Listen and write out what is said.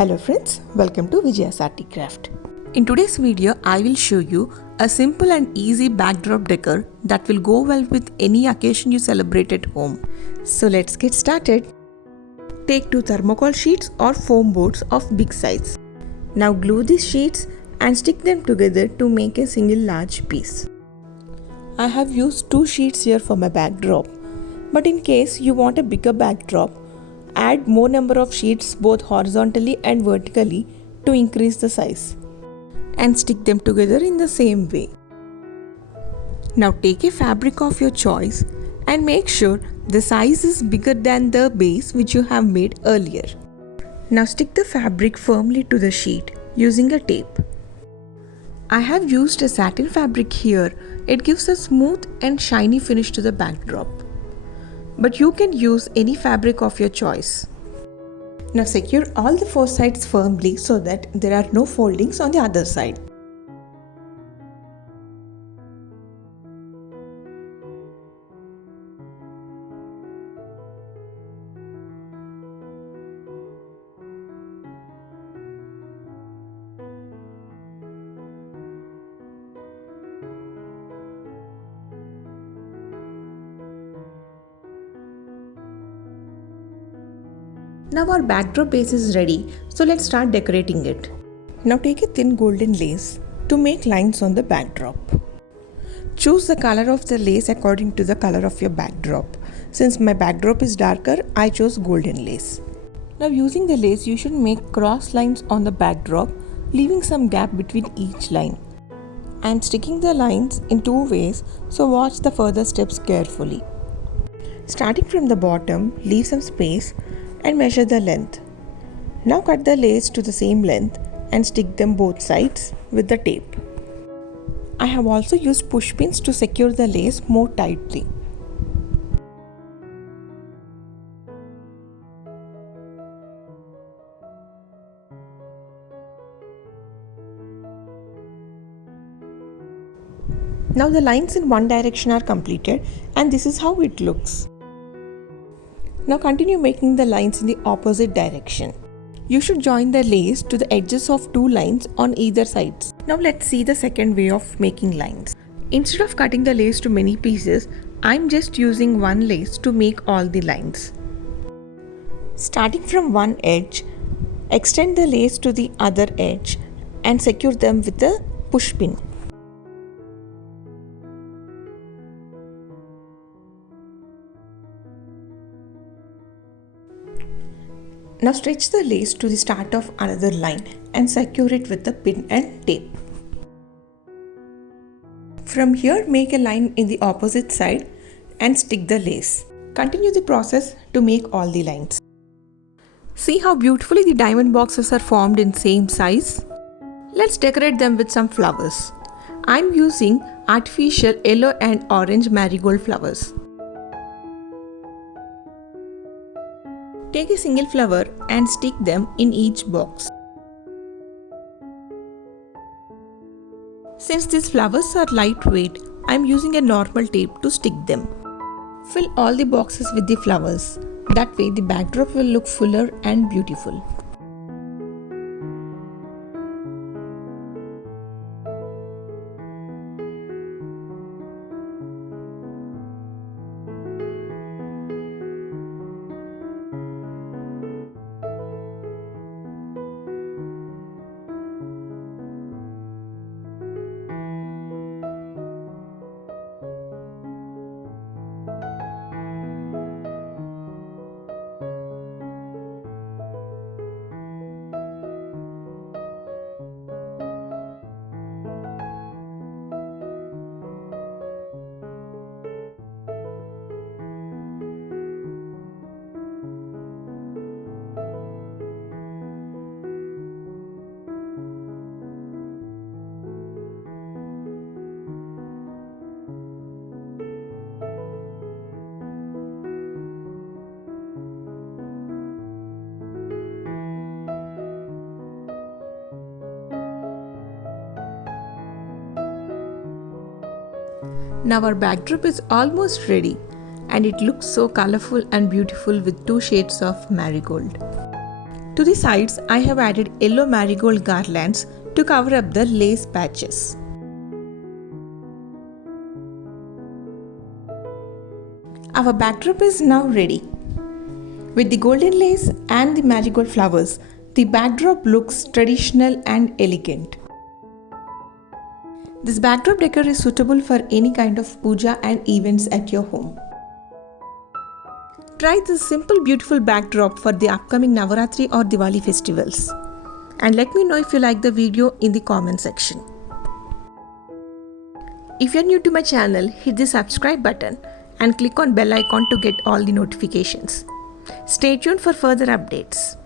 Hello friends, welcome to Vijaya's Arty Craft. In today's video, I will show you a simple and easy backdrop decor that will go well with any occasion you celebrate at home. So let's get started. Take 2 thermocol sheets or foam boards of big size. Now glue these sheets and stick them together to make a single large piece. I have used 2 sheets here for my backdrop, but in case you want a bigger backdrop, add more number of sheets both horizontally and vertically to increase the size, and stick them together in the same way. Now take a fabric of your choice and make sure the size is bigger than the base which you have made earlier. Now stick the fabric firmly to the sheet using a tape. I have used a satin fabric here. It gives a smooth and shiny finish to the backdrop. But you can use any fabric of your choice. Now secure all the 4 sides firmly so that there are no foldings on the other side. Now our backdrop base is ready, so let's start decorating it. Now take a thin golden lace to make lines on the backdrop. Choose the color of the lace according to the color of your backdrop. Since my backdrop is darker, I chose golden lace. Now using the lace, you should make cross lines on the backdrop, leaving some gap between each line. I am sticking the lines in 2 ways, so watch the further steps carefully. Starting from the bottom, leave some space and measure the length. Now cut the lace to the same length and stick them both sides with the tape. I have also used push pins to secure the lace more tightly. Now the lines in one direction are completed and this is how it looks. Now continue making the lines in the opposite direction. You should join the lace to the edges of 2 lines on either sides. Now let's see the second way of making lines. Instead of cutting the lace to many pieces, I'm just using one lace to make all the lines. Starting from one edge, extend the lace to the other edge and secure them with a push pin. Now stretch the lace to the start of another line and secure it with a pin and tape. From here, make a line in the opposite side and stick the lace. Continue the process to make all the lines. See how beautifully the diamond boxes are formed in same size? Let's decorate them with some flowers. I'm using artificial yellow and orange marigold flowers. Take a single flower and stick them in each box. Since these flowers are lightweight, I am using a normal tape to stick them. Fill all the boxes with the flowers. That way the backdrop will look fuller and beautiful. Now our backdrop is almost ready and it looks so colorful and beautiful with 2 shades of marigold. To the sides, I have added yellow marigold garlands to cover up the lace patches. Our backdrop is now ready. With the golden lace and the marigold flowers, the backdrop looks traditional and elegant. This backdrop decor is suitable for any kind of puja and events at your home. Try this simple beautiful backdrop for the upcoming Navaratri or Diwali festivals. And let me know if you like the video in the comment section. If you are new to my channel, hit the subscribe button and click on bell icon to get all the notifications. Stay tuned for further updates.